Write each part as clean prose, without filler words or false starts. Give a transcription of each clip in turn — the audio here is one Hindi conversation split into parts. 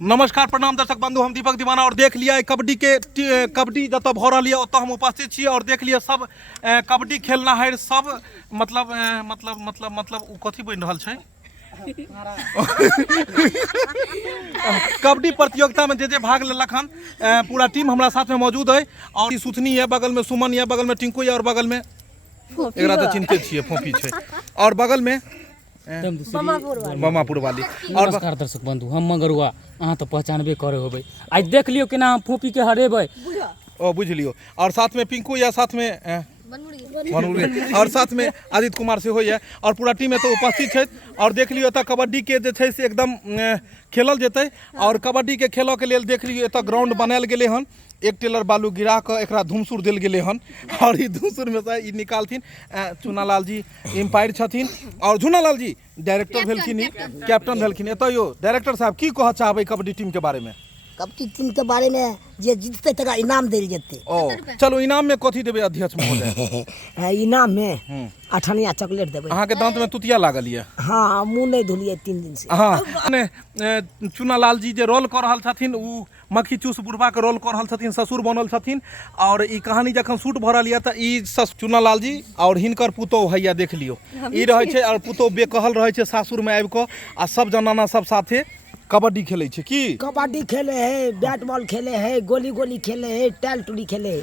नमस्कार प्रणाम दर्शक बंधु, हम दीपक दीवाना और देख लिया कबड्डी जत भ रही है ओतऽ हम उपस्थित छी और देख लिया सब कबड्डी खेलना है सब मतलब कथी बन रहा है कबड्डी प्रतियोगिता में जे भाग लेलक हन पूरा टीम हमारा साथ में मौजूद है और सुथनी है, बगल में सुमन है, बगल में टिंकू है और बगल में एकरा तो चिंतित छियै फोफी छै और बगल में बमापुर वाली। और नमस्कार दर्शक बंधु, हम मगरुआ अहाँ तो पहचानबे करे होबे। आज देख लियो केना हम फोफी के हरेबै ओ बुझ लियो। और साथ में पिंकू या साथ में बनूरी और साथ में आदित्य कुमार से होइए और पूरा टीम है तो उपस्थित है। और देख लियो एतऽ कबड्डी के जे छै से एकदम खेलल जेतै और कबड्डी के खेलऽ के लेल देख लियो एतऽ ग्राउंड बनायल गेलै हन, एक टेलर बालू गिरा के एकरा धुमसुर देल गेलै हन और ई धुमसुर में से ई निकालथिन चुनालाल जी एम्पायर छथिन और झुनालाल जी डायरेक्टर भेलखिन, कैप्टन भेलखिन। एतऽ यो डायरेक्टर साहब की कहऽ चाहबै कबड्डी टीम के बारे में? कबड्डी टीम के बारे में जे जीतते तकरा इनाम देल जेतै। ओ चलो इनाम में कथी देबै अध्यक्ष महोदय? इनाम में अठनिया चॉकलेट देबै। अहाँ के दांत में तुतिया लागल ये? हाँ, मुंह नहीं धुलिए 3 दिन से। हाँ ने चुनालाल जी जे रोल कर रहल छथिन उ मक्खी चूस बुढ़वा के रोल कर रहल छथिन, ससुर बनल छथिन और ई कहानी जखन शूट भ रहल ये त ई चुनालाल जी और हिनकर पुतोह हैया देख लियो ई रहे छै और पुतोह बेकहल रहे छै सासुर में आबि क आ सब जनाना सब साथे कबड्डी खेले छै। की कबड्डी खेले है, बैट बॉल खेले है, गोली खेले है, टैल टूली खेले है।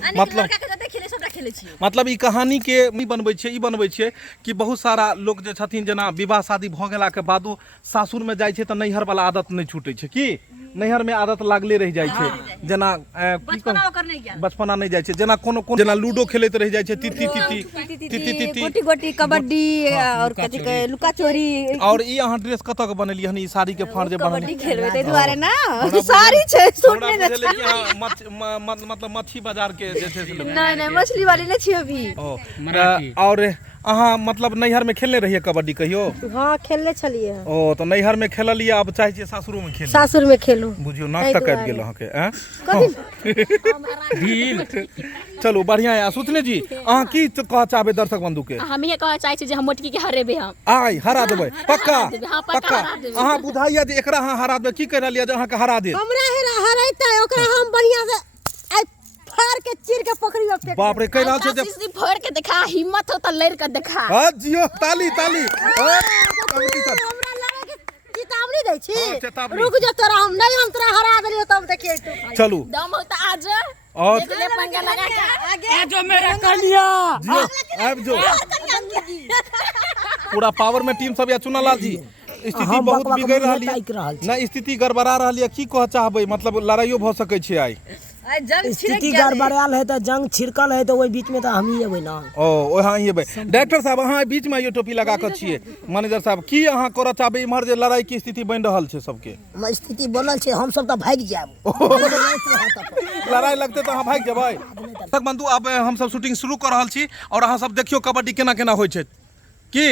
मतलब ई कहानी के बनबै छै, ई बनबै छै कि बहुत सारा लोग जे छथिन जेना विवाह शादी भ गेला के बादो सासुर में जाइ छै त नैहर वाला आदत नहीं छूटे छै। की नैहर में आदत लागले रह जाय छै, जेना बचपना नहीं जाय छै, जेना कोनो जेना लूडो खेलैत रह जाय छै, तिती गोटी कबड्डी और कथि के लुका चोरी। और ई अहाँ ड्रेस कतऽ के बनेलियै हन? ई साड़ी के फाड़ जे बनल खेलबै तै दुआरे ना साड़ी छै, सूट नै छै। मतलब मच्छी बाजार के जे छै से नहीं मछली वाली नै छी अभी। और अहाँ मतलब नैहर में खेलने रहिए कबड्डी कहियो? हाँ खेलने छलिए। ओ तो नैहर में खेललिए, अब चाहे छियै सासुरो में खेल? सासुर में खेलू। बुझियो नाक तक आबि गेल अहाँ के चलो बढ़िया है। सुतने जी अहाँ की कह चाहबे दर्शक बंधु के? हम ये कह चाहे छी जे हम मोटकी के हरेबे, हम आइ हरा देबै पक्का पक्का। अहाँ बुझाइया जे एकरा अहाँ हरा देबै, की कह रहलिए जे अहाँ के हरा देब? हमरा हराइता ओकरा हम बढ़िया से फाड़ के चीर के पकड़ी पे। बाप रे, कह रहल छै जे फाड़ के देखा, हिम्मत हो त लड़ के देखा। हां जियो ताली ताली। हमरा लगे के चेतावनी दै छी, रुक जा तोरा हम नहीं, हम तोरा हरा देलियो तब देखिए तू। चलू दम हो त आ जा और देख ले पंगा लगा के आगे जो मेरा कन्या जियो आबि जो पूरा पावर में टीम सब या चुनालाल जी स्थिति बहुत बिगड़ रहल है ना, स्थिति गड़बड़ा रहल है, की कह चाहबै? मतलब लड़ाइयो भ सकै छै आइ स्थिति गड़बड़ायल है तो जंग छिड़कल है तो ओहि बीच में तो हम ही एबै ना। ओ वहाँ ही एबै। डायरेक्टर साहब अहाँ बीच में ये टोपी लगा के छियै, मैनेजर साहब की अहाँ करऽ चाहबै? इम्हर जे लड़ाई की स्थिति बन रहल छै सबके स्थिति बनल छै, हम सब तो भाग जाब। लड़ाई लगते तो अहाँ भाग जेबै? तक बंधु अब हम सब शूटिंग शुरू कर रहल छी और अहाँ सब देखियो कबड्डी केना केना होइ छै। की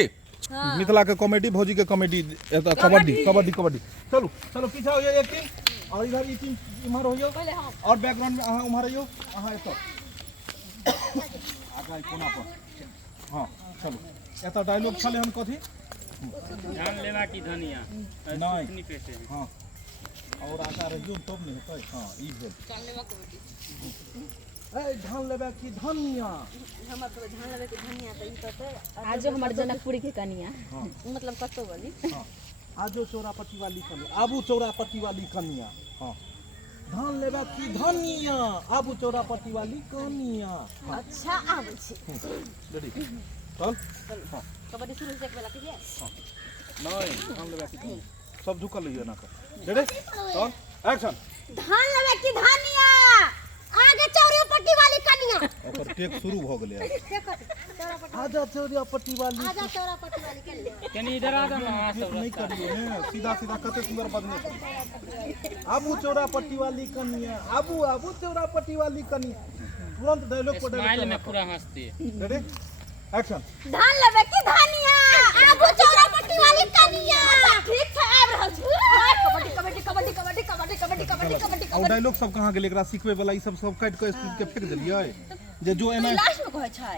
मिथिला के कॉमेडी, भौजी के कॉमेडी, कबड्डी कबड्डी कबड्डी। चलो चलो पीछे हो एक टीम और इधर ई टीम इम्हर होइयो और बैकग्राउंड में अहाँ उम्हर आइयो, अहाँ एतऽ आगा कोना पर। हां चलो एतऽ डायलॉग छले हम कथी जान लेना की धनिया नहीं पे से। हां और आगा रहियो तब नहीं हेतै। हां ई भेल जान लेबा कबड्डी। ए धान लेबा की धनिया, हमर तो धान लेबे के धनिया त ई तो आज हमर जनकपुरी के कनिया मतलब कतो बोली। हां आजो चौरापट्टी वाली कनिया, आबू चौरापट्टी वाली कनिया। हां धान लेबा की धनिया, आबू चौरापट्टी वाली कनिया। अच्छा आबै छी रेडी चल। हां कबड्डी शुरू से एक बेला कीजिए। नहीं धान लेबा की सब झुकल रहियो ना कर। रेडी चल एक्शन। धान लेबे की धनिया, आगे चौरापट्टी वाली कनिया। ओकर टेक शुरू भ गेलै। आजा चौरापट्टी वाली, आजा चौरापट्टी वाली कनिया। कनी इधर आ जाना नहीं करियो ने, सीधा सीधा कते सुंदर बदने। आबू चौरापट्टी वाली कनिया, आबू आबू चौरापट्टी वाली कनिया। तुरंत डायलॉग को स्माइल में पूरा हंसती है। Ready action. धान लेबे की धनिया, आगू चौरापट्टी वाली कनिया। ठीक है आब रहल छी। कबड्डी कबड्डी कबड्डी कबड्डी कबड्डी कबड्डी कबड्डी कबड्डी। और डायलॉग सब कहां गेलै? एकरा सिखबै वाला ई सब काट के स्क्रिप्ट के फेंक देलियै जे जो एना लास्ट में कहै छै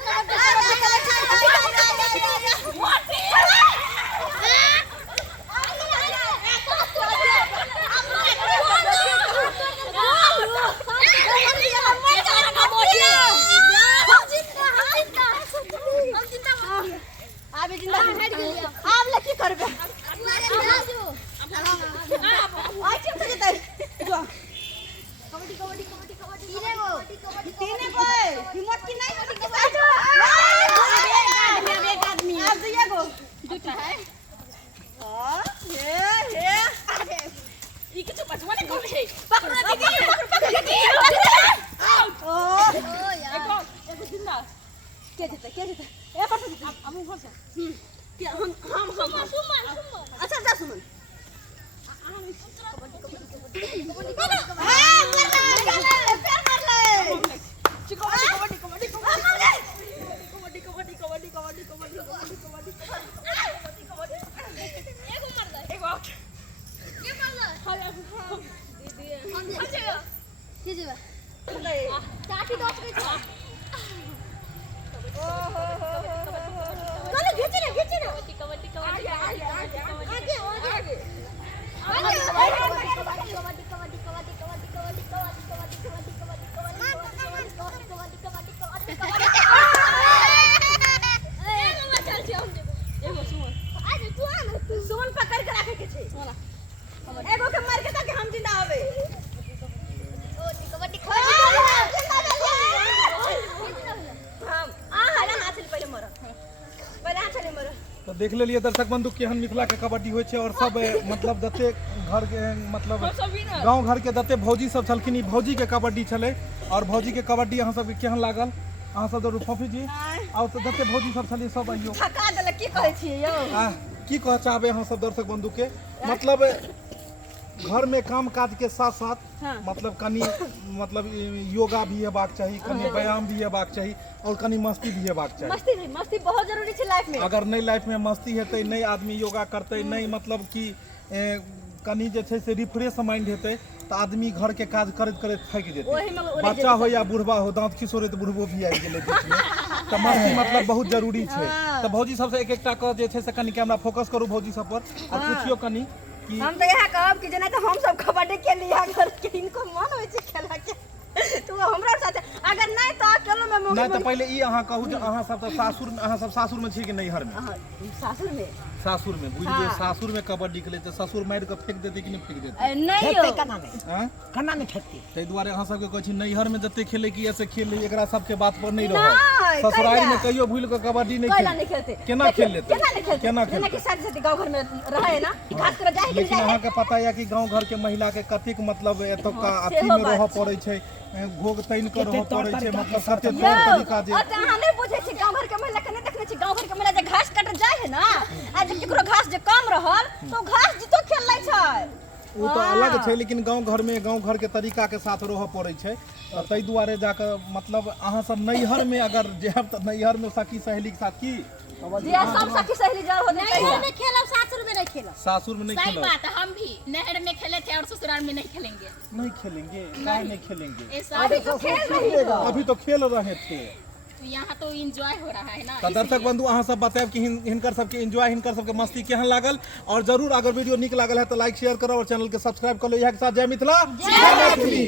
के जेते ए पर हम हो से के हम अच्छा जा सुमन सुमन पकड़ के रखे के छै एगो के मार के ताकि हम जिंदा होबे कबड्डी तो देख लेलिए दर्शक बंधु केहन मिथिला के कबड्डी होइ छै और सब मतलब दते घर के मतलब गांव घर के दते भौजी सब छलखिन ई भौजी के कबड्डी छलै और भौजी के कबड्डी अहाँ सबके केहन लागल अहाँ सब जरूर फफी जी और तो दते भौजी सब छली सब आइयो थका देले की कहै छियै यौ की कह चाहबे अहाँ सब दर्शक बंधु के मतलब घर में काम काज के साथ साथ मतलब कनी मतलब योगा भी हेबाक चाहिए कनी व्यायाम भी हेबाक चाहिए और कनी मस्ती भी हेबाक चाहिए मस्ती बहुत जरूरी छै लाइफ में अगर नहीं लाइफ में मस्ती हेतै नहीं आदमी योगा करतै नहीं मतलब कि कनी जे छै से रिफ्रेश माइंड हेतै तो आदमी घर के काज करैत करैत थाकि जेतै बच्चा हो या बुढ़वा हो दांत खिसोरे तो बुढ़बो भी आबि गेलै बीच में तो मस्ती मतलब बहुत जरूरी छै तो भौजी सबसे एक एकटा के जे छै से कनी कैमरा फोकस करू भौजी सब पर और पूछियो कनी कि हम तो यह कहब कि जेना तो हम सब कबड्डी के लिए घर के इनको मन होय छै खेला के तो हमरा साथ अगर नहीं तो अकेले में नहीं तो पहले ई अहाँ कहू जे अहाँ सब तो सासुर में अहाँ सब सासुर में छी कि नैहर में सासुर में बुझ गए सासुर में कबड्डी खेले तो ससुर मार के फेंक देते कि नहीं फेंक देते नहीं हो कना में फेंकती तै दुआरे अहाँ सबके कहै छी नैहर में जते खेले कि ऐसे खेले एकरा सबके बात पर नहीं रहो ससुराल में कहियो भूल के कबड्डी नहीं खेलते केना खेल लेते केना खेल कि साथ साथ गांव घर में रहे ना घास कर जाए लेकिन अहाँ के पता है कि गांव घर के महिला के कतेक मतलब एतो का अथी में रह पड़ै छै भोग तैन कर रह पड़ै छै मतलब कते तरीका जे अहाँ नहीं बुझै छी गांव घर के महिला के नहीं देखने छी गांव घर के महिला जे घास काट जाए है ना आ जे केकरो घास जे कम रहल तो घास जितो खेल लै छै वो तो अलग छै लेकिन गांव घर के तरीका के साथ रह पड़ै छै तै दुआरे जाके मतलब अहाँ सब नैहर में अगर जेब त नैहर में सखी सहेली के साथ की जे सब सखी सहेली जड़ हो नैहर में खेलब सासुर में नहीं खेलब सासुर में नहीं सही खेलो बात है हम भी नहर में खेले थे और ससुराल में नहीं खेलेंगे काहे नहीं खेलेंगे ऐसा अभी तो खेल रहे थे तो यहाँ तो एंजॉय हो रहा है ना तो दर्शक बंधु अहाँ सब बताएब कि हिनकर सबके एंजॉय हिनकर सबके मस्ती केहन लागल और जरूर अगर वीडियो निक लागल है तो लाइक शेयर करो और चैनल के सब्सक्राइब कर लो। यह के साथ जय मिथिला जय मैथिली।